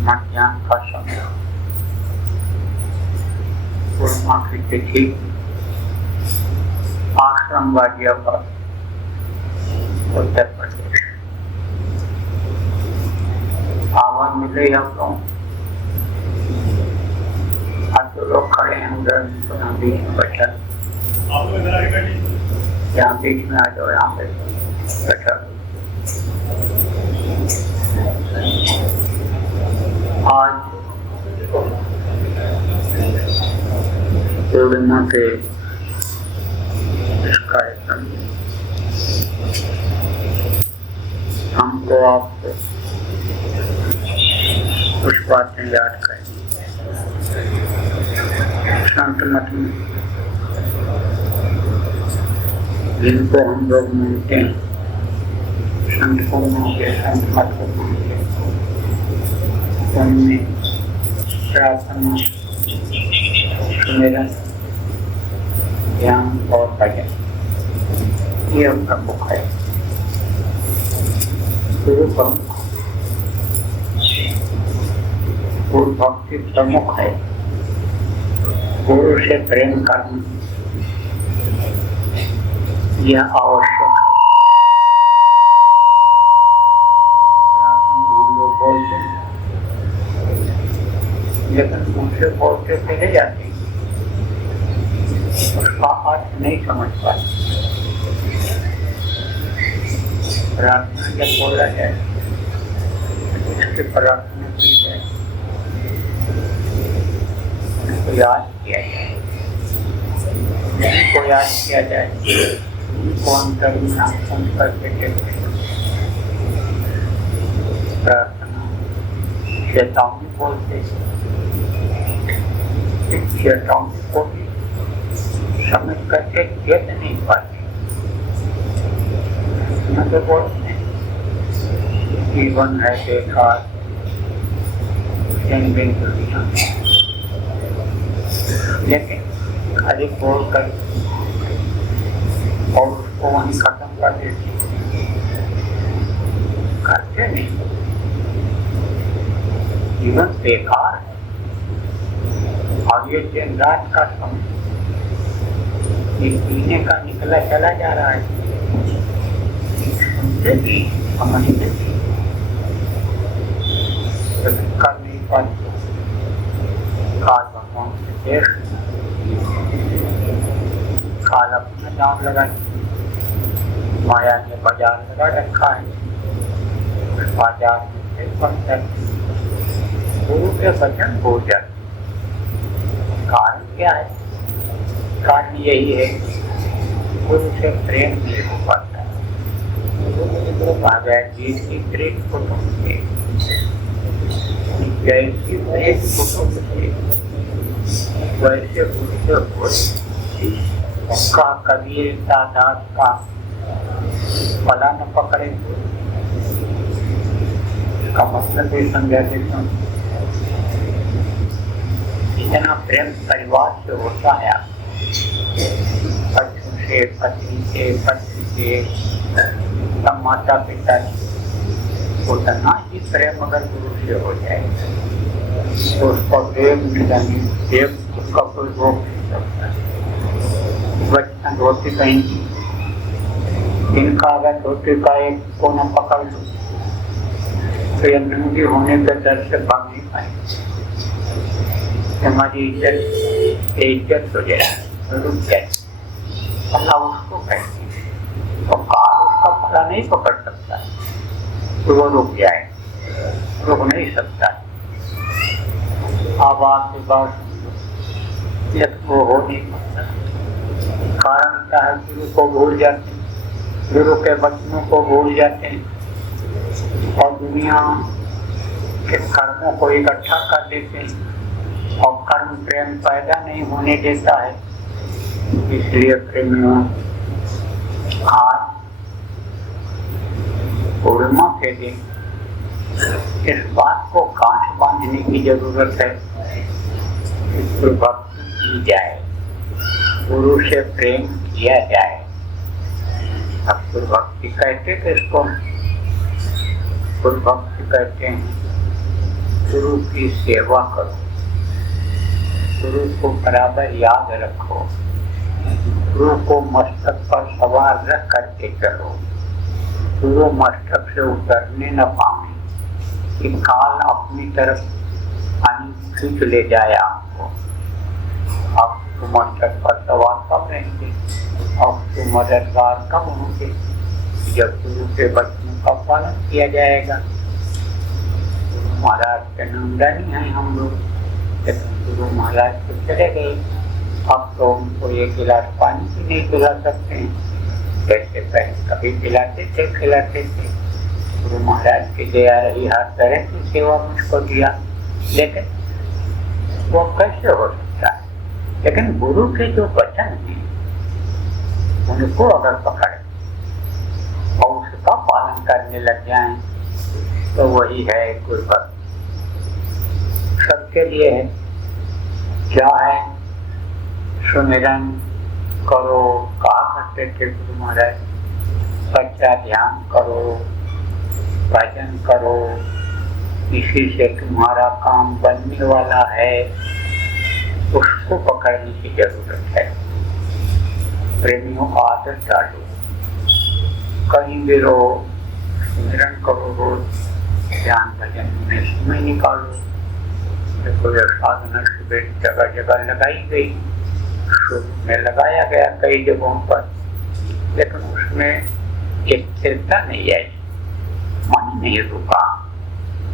मध्याह्न का समय पूर्णिमा की तिथि आश्रम वादिया पर उत्तर प्रदेश आवाज मिले हम लोग आज तो लोग खड़े हैं उधर बीच में बैठा यहाँ बीच में आ जाओ यहाँ पे बैठा आज पूर्णिमा के इस कार्यक्रम में हमको आपको कुछ बातें याद करेंगे। संत मत में जिनको हम लोग मानते हैं, संत को मानते, संत मत को मानते, उनमें प्रार्थना, सुमिरन, ध्यान और भजन ये प्रमुख है। गुरु प्रमुख, गुरु भक्ति प्रमुख है। गुरु से प्रेम करना यह आवश्यक है। प्रार्थना हम लोग बोलते हैं लेकिन उनसे बोलते चले जाते हैं, उसका अर्थ नहीं समझ पाते। प्रार्थना जब बोला जाए उसकी प्रार्थना की जाए, उनको याद किया जाए, उनको याद किया जाए, उनको अंतर में आसन करके देखते। प्रार्थना चेतावनी बोलते, चेतावनी को भी समझ करके देख नहीं पाते। न तो बोलते हैं जीवन है बेकार, दुनिया, लेकिन खाली बोल कर और उसको वहीं खत्म कर देते, करते नहीं। जीवन बेकार है और ये दिन रात का समय ये पीने का निकला चला जा रहा है। सुनते भी समझते भी कर नहीं पाते। काल भगवान से देख, काल अपना दाम लगाए, माया ने बाजार लगा रखा है, बाजार में फिर बनता है। गुरु के वचन हो जाए। कारण क्या है? कारण यही है गुरु से प्रेम नहीं हो पाता है। भगवत जी की प्रेम कुटुंब से, जैसी प्रेम कुटुंब से वैसे उनसे उसका कबीर दास का पला न पकड़े। इसका मतलब भी समझा देता हूँ। इतना प्रेम परिवार से होता है, पति से, पत्नी से, पति से, तब माता पिता उतना ही प्रेम अगर गुरु से हो जाए तो उसका प्रेम मिलाने प्रेम उसका कोई रोक नहीं सकता। बचपन धोती पहनती, इनका अगर धोती का एक कोना पकड़ लो तो ये नंगी होने के डर से भाग नहीं पाएंगे। हमारी इज्जत हो जाए, रुक जाए, अल्लाह उसको कहती है। तो काल उसका भला नहीं पकड़ सकता तो वो रुक जाए, रुक नहीं सकता। आवाज के बाद वो हो नहीं सकता। कारण क्या है? गुरु को भूल जाते हैं, गुरु के वचनों को भूल जाते हैं और दुनिया के कर्मों को इकट्ठा कर देते हैं और कर्म प्रेम पैदा नहीं होने देता है। इसलिए प्रेमियों, आज पूर्णिमा के दिन इस बात को गांठ बांधने की जरूरत है कि गुरु भक्ति की जाए, गुरु से प्रेम किया जाए। अब गुरु भक्ति कहते किसको? गुरु भक्ति कहते हैं गुरु की सेवा करो, गुरु को बराबर याद रखो, गुरु को मस्तक पर सवार रख करके चलो, गुरु मस्तक से उतरने न पाए कि काल अपनी तरफ खींच ले जाए आपको। आप तो मस्तक पर सवार कब रहेंगे और तो मददगार कब होंगे? जब गुरु के वचनों का पालन किया जाएगा। गुरु महाराज के नामदानी हैं हम लोग, लेकिन गुरु महाराज तो चले गए, अब तो उनको एक गिलास पानी भी नहीं पिला सकते हैं। जैसे पहले कभी पिलाते थे, खिलाते थे। गुरु महाराज की दया रही, हर तरह की सेवा मुझको दिया, लेकिन वो कैसे हो सकता है? लेकिन गुरु के जो वचन हैं उनको अगर पकड़े और उसका पालन करने लग जाएं तो वही है गुरु भक्ति। सबके लिए है। क्या है? सुमिरन करो, कहा करते थे गुरु महाराज, सच्चा ध्यान करो, भजन करो, इसी से तुम्हारा काम बनने वाला है। उसको पकड़ने की जरूरत है। प्रेमियों, आदत डालो, कहीं भी रहो, सुमिरन करो, रोज ध्यान भजन में समय निकालो। देखो ये साधना शिविर जगह जगह लगाई गई, शुरू में लगाया गया कई जगहों पर, लेकिन उसमें एक स्थिरता नहीं आई, मन नहीं रुका।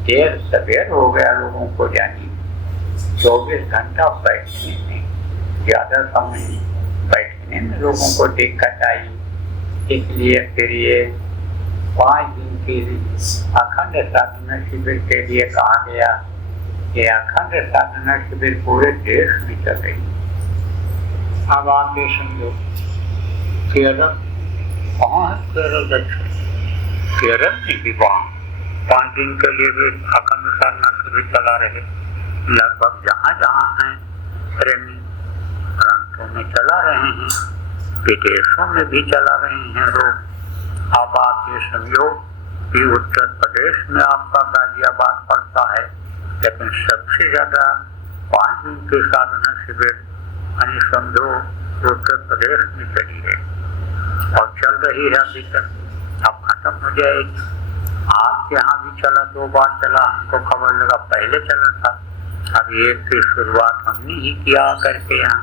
देर सवेर हो गया लोगों को जाने, 24 घंटा बैठने में, ज्यादा समय बैठने में लोगों को दिक्कत आई। इसलिए फिर ये 5 दिन की अखंड साधना शिविर के लिए कहा गया। ये अखंड साधना शिविर पूरे देश में चल रही। अब आप ये समझो, केरल कहाँ है? केरल दक्षिण केरल में भी वहाँ 5 दिन के लिए भी अखंड साधना शिविर चला रहे। लगभग जहाँ जहाँ हैं प्रेमी प्रांतों में चला रहे हैं, विदेशों में भी चला रहे हैं लोग। अब आप ये समझो कि उत्तर प्रदेश में आपका गाजियाबाद पड़ता है, लेकिन सबसे ज्यादा 5 दिन के साधना शिविर यानी समझो उत्तर प्रदेश में चली है और चल रही है अभी तक, अब खत्म हो जाएगी। आपके यहाँ भी चला, 2 बार चला, हमको खबर लगा पहले चला था। अब एक की शुरुआत हमने ही किया करके यहाँ,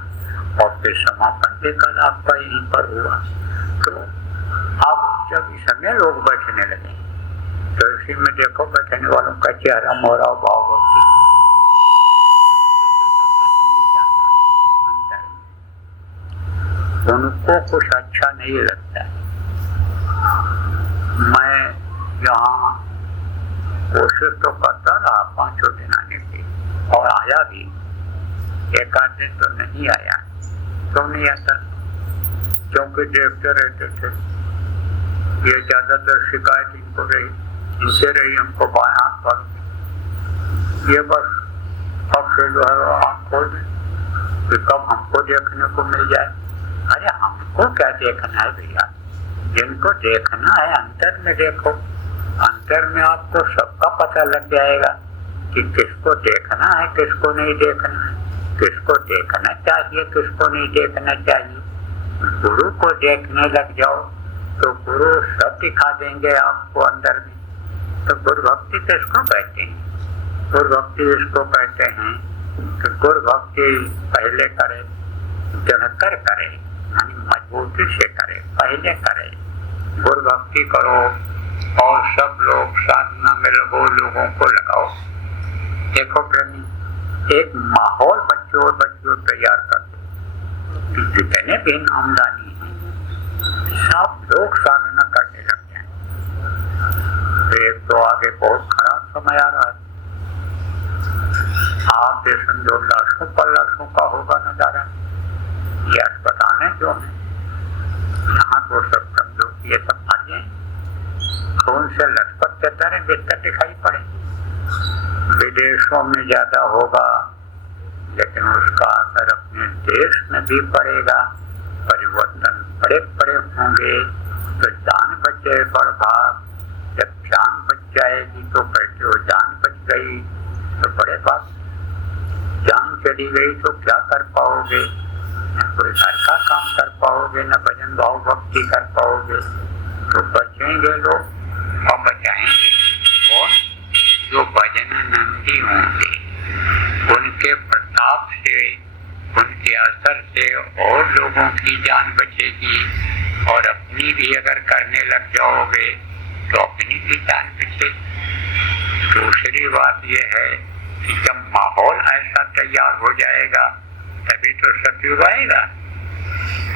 और फिर समापन भी कल आपका यहीं पर हुआ। तो अब जब इस समय लोग बैठने लगे तो इसी में देखो बैठने वालों का चेहरा मोहरा भाव होती है, उनको कुछ अच्छा नहीं लगता। मैं यहाँ कोशिश तो करता रहा 5 दिन आने की, और आया भी, 1 आध दिन तो नहीं आया। क्यों नहीं आता? क्योंकि देखते रहते थे, ये ज्यादातर शिकायत इनको रही, इनसे रही हमको बाएं हाथ पर। ये बस अब से जो है आँख खोल दें कि कब हमको देखने को मिल जाए। अरे हमको क्या देखना है भैया, जिनको देखना है अंत अंतर में देखो, अंतर में आपको सबका पता लग जाएगा कि किसको देखना है, किसको नहीं देखना है, किसको देखना चाहिए, किसको नहीं देखना चाहिए। गुरु को देखने लग जाओ तो गुरु सब दिखा देंगे आपको अंदर में। तो गुरु भक्ति किसको कहते हैं? गुरु भक्ति इसको कहते हैं कि गुरु भक्ति पहले करे, जमकर करे, यानी मजबूती से करे, पहले करे। गुरु भक्ति करो और सब लोग साधना में लगो, लोगों को लगाओ। देखो प्रेमी, एक माहौल बच्चों तैयार कर दो, जितने भी नामदानी हैं सब लोग साधना करने लग जाए। एक तो आगे बहुत खराब समय आ रहा है, आप ये समझो लाशों का होगा नजारा। ये अस्पतालें जो हैं यहाँ तो सब समझो ये सब मर जाए, खून से लथपथ चलता रहे, बिस्तर दिखाई पड़े। विदेशों में ज्यादा होगा लेकिन उसका असर अपने देश में भी पड़ेगा, परिवर्तन बड़े होंगे। तो जान बचे बड़ भाग, जब जान बच जाएगी तो कहते हो जान बच गई, तो बड़े बात। जान चली गई तो क्या कर पाओगे? न कोई घर का काम कर पाओगे, न भजन भाव भक्ति कर पाओगे। तो बचेंगे लोग और बचाएंगे कौन? जो भजनानंदी होंगे, उनके प्रताप से, उनके असर से और लोगों की जान बचेगी। और अपनी भी अगर करने लग जाओगे तो अपनी भी जान बचेगी। दूसरी बात यह है कि जब माहौल ऐसा तैयार हो जाएगा तभी तो सतयुग आएगा।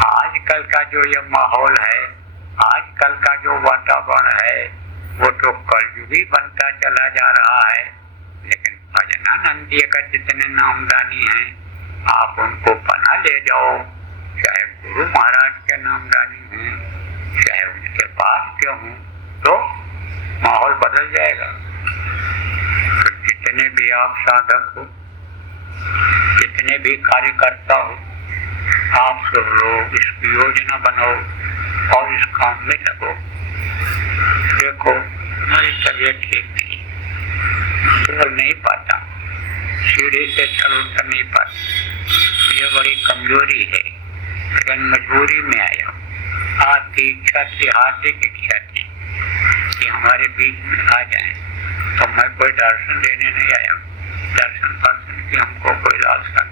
आजकल का जो ये माहौल है, आजकल का जो वातावरण है, वो तो कलयुगी बनता चला जा रहा है। लेकिन भजनानंदी का जितने नामदानी हैं, आप उनको बना ले जाओ, चाहे गुरु महाराज के नामदानी हैं, चाहे उनके पास क्यों हों, तो माहौल बदल जाएगा। तो जितने भी आप साधक हो, जितने भी कार्यकर्ता हो, आप सब लोग इसकी योजना बनाओ और इस काम में लगो। देखो हमारी तबीयत ठीक नहीं, चल नहीं पाता, सीढ़ी से चल उतर नहीं पाता, ये बड़ी कमजोरी है, लेकिन मजबूरी में आया। आपकी इच्छा थी, हार्दिक इच्छा थी कि हमारे बीच में आ जाएं, तो मैं कोई दर्शन देने नहीं आया, दर्शन की हमको कोई लालसा,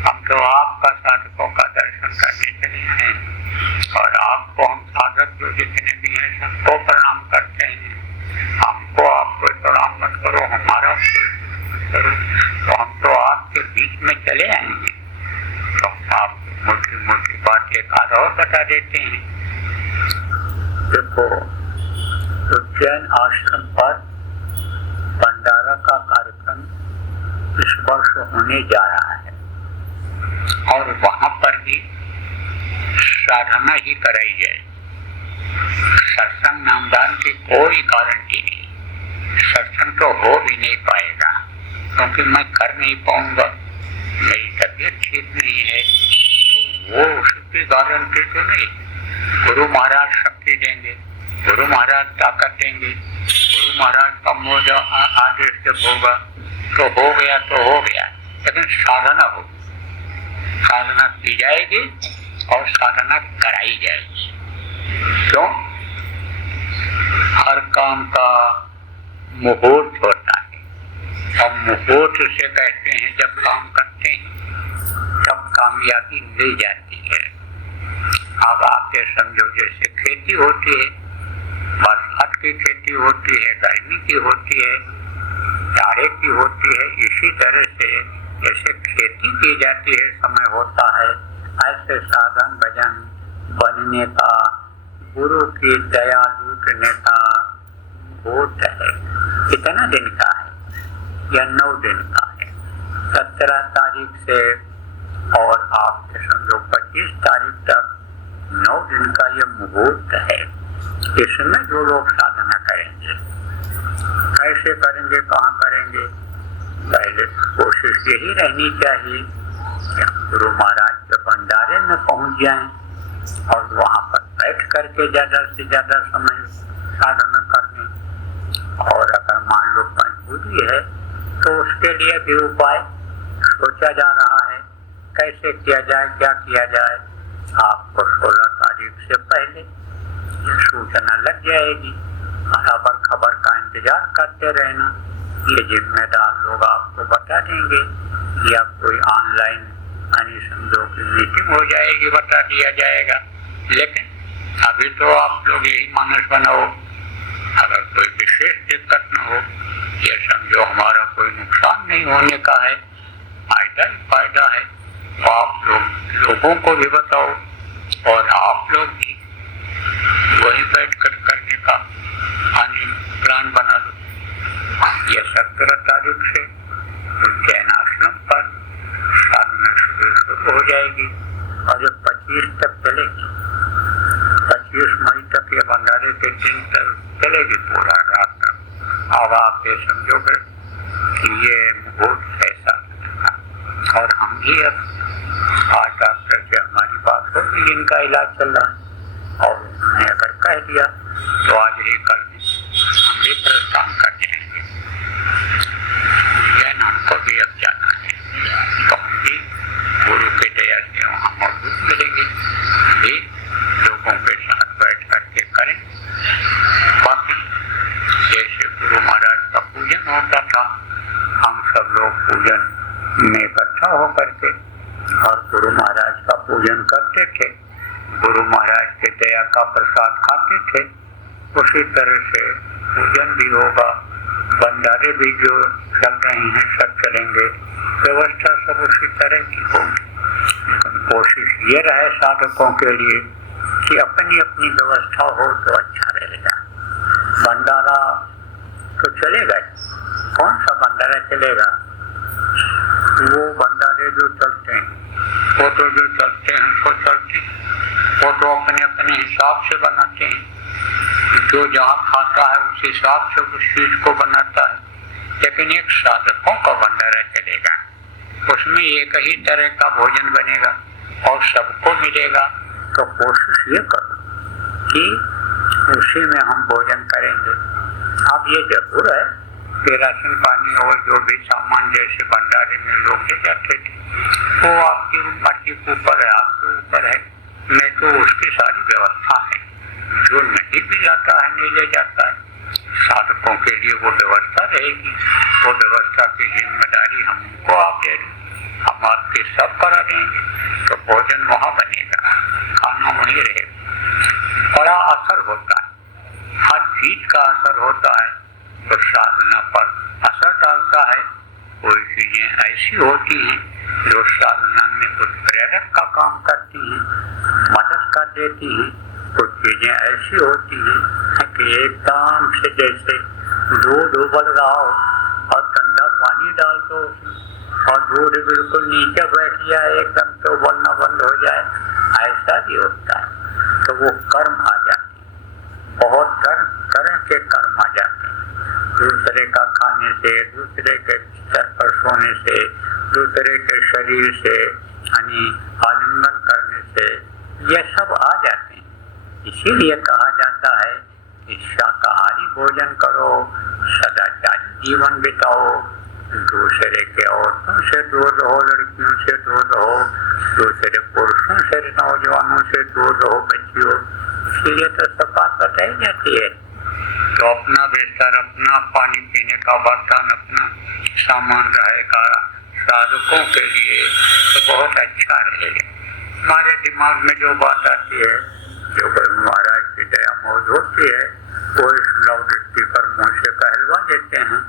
हम तो आपका साधकों का दर्शन करने चले हैं। और आपको हम साधक जो जितने भी हैं सबको प्रणाम करते हैं। हमको आप कोई प्रणाम मत करो, हमारा करो, तो हम तो आपके बीच में चले आएंगे। तो आप मोटी बात एक आध और बता देते हैं। देखो उज्जैन आश्रम पर भंडारा का कार्यक्रम इस वर्ष होने जा रहा है और वहां पर भी साधना ही कराई जाए। सत्संग नामदान की कोई गारंटी नहीं, सत्संग तो हो भी नहीं पाएगा क्योंकि मैं कर नहीं पाऊंगा, मेरी तबीयत ठीक नहीं है। तो वो उसकी गारंटी तो नहीं। गुरु महाराज शक्ति देंगे, गुरु महाराज ताकत देंगे, गुरु महाराज का मोज आदेश जब होगा तो हो गया तो हो गया। लेकिन साधना हो, साधना की जाएगी और साधना कराई जाएगी। क्यों? हर काम का मुहूर्त होता है और मुहूर्त से कहते हैं जब काम करते हैं तब कामयाबी मिल जाती है। अब आप ये समझो जैसे खेती होती है, बरसात की खेती होती है, गर्मी की होती है, जाड़े की होती है, इसी तरह से जैसे खेती की जाती है समय होता है, ऐसे साधन भजन बनने का, गुरु की दया लूटने का मुहूर्त है। कितना दिन का है? या 9 दिन का है। 17 तारीख से और आपके समझो 25 तारीख तक 9 दिन का ये मुहूर्त है। इसमें जो लोग साधना करेंगे, कैसे करेंगे, कहाँ करेंगे, पहले कोशिश यही रहनी चाहिए कि गुरु महाराज के भंडारे में पहुंच जाएं और वहां पर बैठ करके ज्यादा से ज्यादा समय साधना करने। और अगर मान लो मजबूरी है तो उसके लिए भी उपाय सोचा जा रहा है, कैसे किया जाए, क्या किया जाए। आपको 16 तारीख से पहले सूचना लग जाएगी, बराबर खबर का इंतजार करते रहना। ये जिम्मेदार लोग आपको बता देंगे, या कोई ऑनलाइन यानी समझो की मीटिंग हो जाएगी, बता दिया जाएगा। लेकिन अभी तो आप लोग यही मानस बनाओ, अगर कोई विशेष दिक्कत न हो, ये समझो हमारा कोई नुकसान नहीं होने का है, फायदा ही फायदा है, तो आप लोगों को भी बताओ और आप लोग भी वही बैठ कर करने का प्लान बना लो। ये 17 तारीख से जैन आश्रम पर साधना शुरू हो जाएगी और ये 25 तक चलेगी। 25 मई तक ये भंडारे के दिन तक चलेगी, पूरा रात तक। अब आप ये समझोगे कि ये मुहूर्त ऐसा था। और हम भी अब आज डॉक्टर से हमारी बात होगी, इनका इलाज चल रहा है, और उन्होंने अगर कह दिया तो आज ही कल हम भी प्रस्थान कर जाएंगे। जैन हमको भी अब जाना है, तो हम भी गुरु के दया से वहाँ मौजूद मिलेंगे, भी लोगों के साथ बैठ करके करें। बाकी जैसे गुरु महाराज का पूजन होता था, हम सब लोग पूजन में इकट्ठा होकर के और गुरु महाराज का पूजन करते थे, गुरु महाराज के दया का प्रसाद खाते थे। उसी तरह से पूजन भी होगा, भंडारे भी जो चल रहे हैं सब चलेंगे, व्यवस्था सब उसी तरह की होगी। कोशिश ये रहे साधकों के लिए कि अपनी अपनी व्यवस्था हो तो अच्छा रहेगा। भंडारा तो चलेगा, कौन सा भंडारा चलेगा? वो भंडारे जो चलते हैं, वो तो जो चलते हैं वो चलते हैं, वो तो अपने अपने हिसाब से बनाते हैं, जो जहाँ खाता है उस हिसाब से उस चीज को बनाता है। लेकिन एक साधकों का भंडारा चलेगा, उसमें एक ही तरह का भोजन बनेगा और सबको मिलेगा। तो कोशिश ये करो कि उसी में हम भोजन करेंगे। अब ये जरूर है कि राशन पानी और जो भी सामान जैसे भंडारे में लोग ले जाते थे, वो आपकी मर्जी के ऊपर है, आपके ऊपर है। मैं तो उसकी सारी व्यवस्था है, जो नहीं भी जाता है नहीं ले जाता है, साधकों के लिए वो व्यवस्था रहेगी। वो व्यवस्था की जिम्मेदारी हमको आप दे दें, हम आपके सब करा देंगे, तो भोजन वहाँ बनेगा, खाना वहीं रहेगा। बड़ा असर होता है, हर चीज का असर होता है, तो साधना पर असर डालता है। कोई चीजें ऐसी होती हैं जो साधना में उत्प्रेरक का काम करती हैं, मदद कर देती हैं। कुछ चीजें ऐसी होती हैं कि एकदम से जैसे दूध उबल रहा हो और ठंडा पानी डाल दो और दूध बिल्कुल नीचे बैठ जाए, एकदम से उबलना बंद हो जाए, ऐसा भी होता है। तो वो कर्म आ जाते हैं, बहुत तरह के कर्म आ जाते हैं। दूसरे का खाने से, दूसरे के सर पर सोने से, दूसरे के शरीर से यानी आलिंगन करने से, ये सब आ जाते हैं। इसीलिए कहा जाता है कि शाकाहारी भोजन करो, सदाचारी जीवन बिताओ, दूसरे के औरतों से दूर रहो, लड़कियों से दूर रहो, दूसरे पुरुषों से, नौजवानों से दूर रहो बच्चियों। इसीलिए तो सब बात बताई जाती है। तो अपना बिस्तर, अपना पानी पीने का बर्तन, अपना सामान रहेगा साधकों के लिए तो बहुत अच्छा रहेगा। हमारे दिमाग में जो बात आती है, जो गुरु महाराज की दया मौज होती है, वो इस लौकिक पर मुँह से कहलवा देते हैं,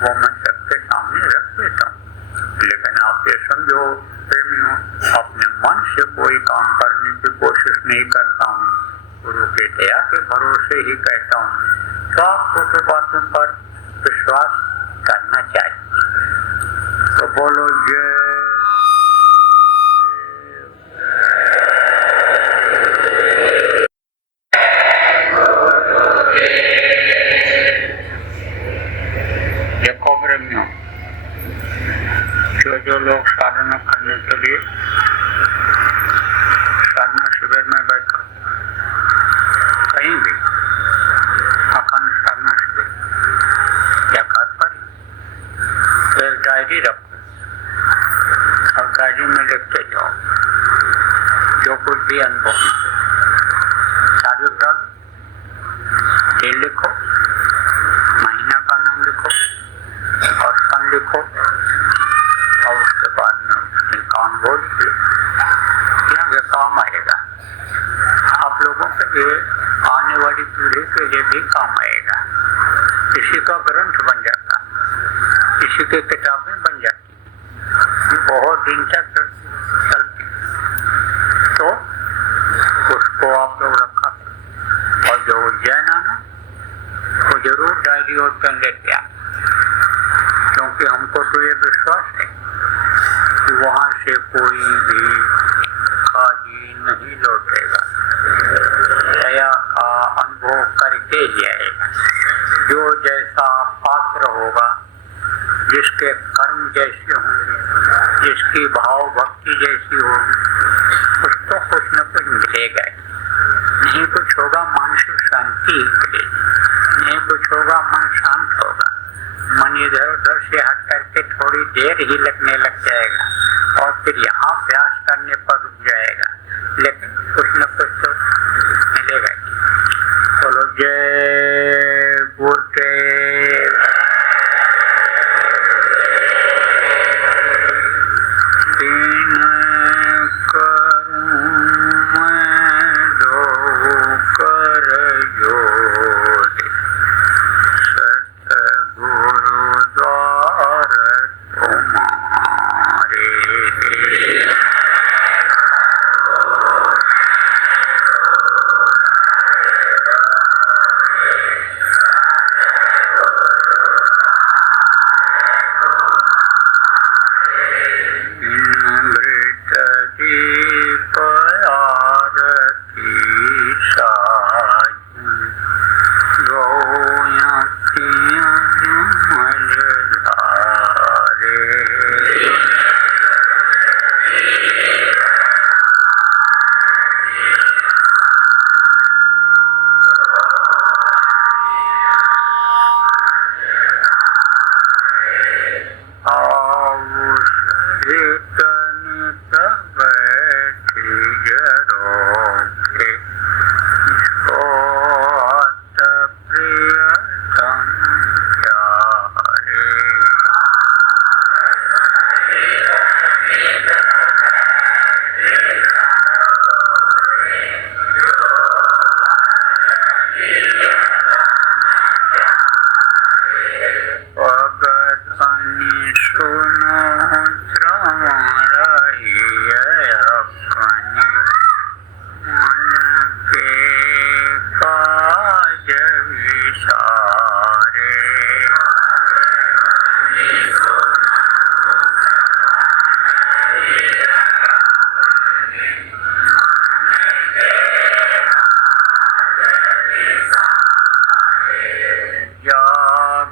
वो मैं सबके सामने रख देता हूँ। लेकिन आप ये समझो प्रेमियों, अपने मन से कोई काम करने की कोशिश नहीं करता हूँ, गुरु के दया के भरोसे ही कहता हूँ। तो आपको तो बातों पर विश्वास करना चाहिए। तो बोलो जय। देखो प्रेमियों, जो लोग साधना करने के लिए साधना शिविर में बैठो, कहीं भी भी अनुभव चालू डालो, दिन लिखो, महीना का नाम लिखो और सन लिखो और उसके बाद में काम बोल ये काम आएगा। आप लोगों के लिए, आने वाली पीढ़ी के लिए भी काम आएगा। किसी का ग्रंथ बन जाता, किसी की किताबें बन जाती, बहुत दिन तक चलती, तो उसको आप लोग रखा और जो उज्जैन आना वो जरूर डायरी और पेन लेते आना, क्योंकि हमको तो ये विश्वास है कि वहाँ से कोई भी खाली नहीं लौटेगा, दया का अनुभव करके ही आएगा। जो जैसा पात्र होगा, जिसके कर्म जैसे होंगे, जिसकी भाव भक्ति जैसी होगी, उसको कुछ न कुछ मिलेगा। नहीं कुछ होगा मानसिक शांति मिलेगी, नहीं कुछ होगा मन शांत होगा, मन इधर उधर से हट करके थोड़ी देर ही लगने लग जाएगा और फिर यहाँ अभ्यास करने पर रुक जाएगा, लेकिन कुछ न कुछ तो मिलेगा। बोलो जय गुरुदेव।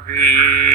भी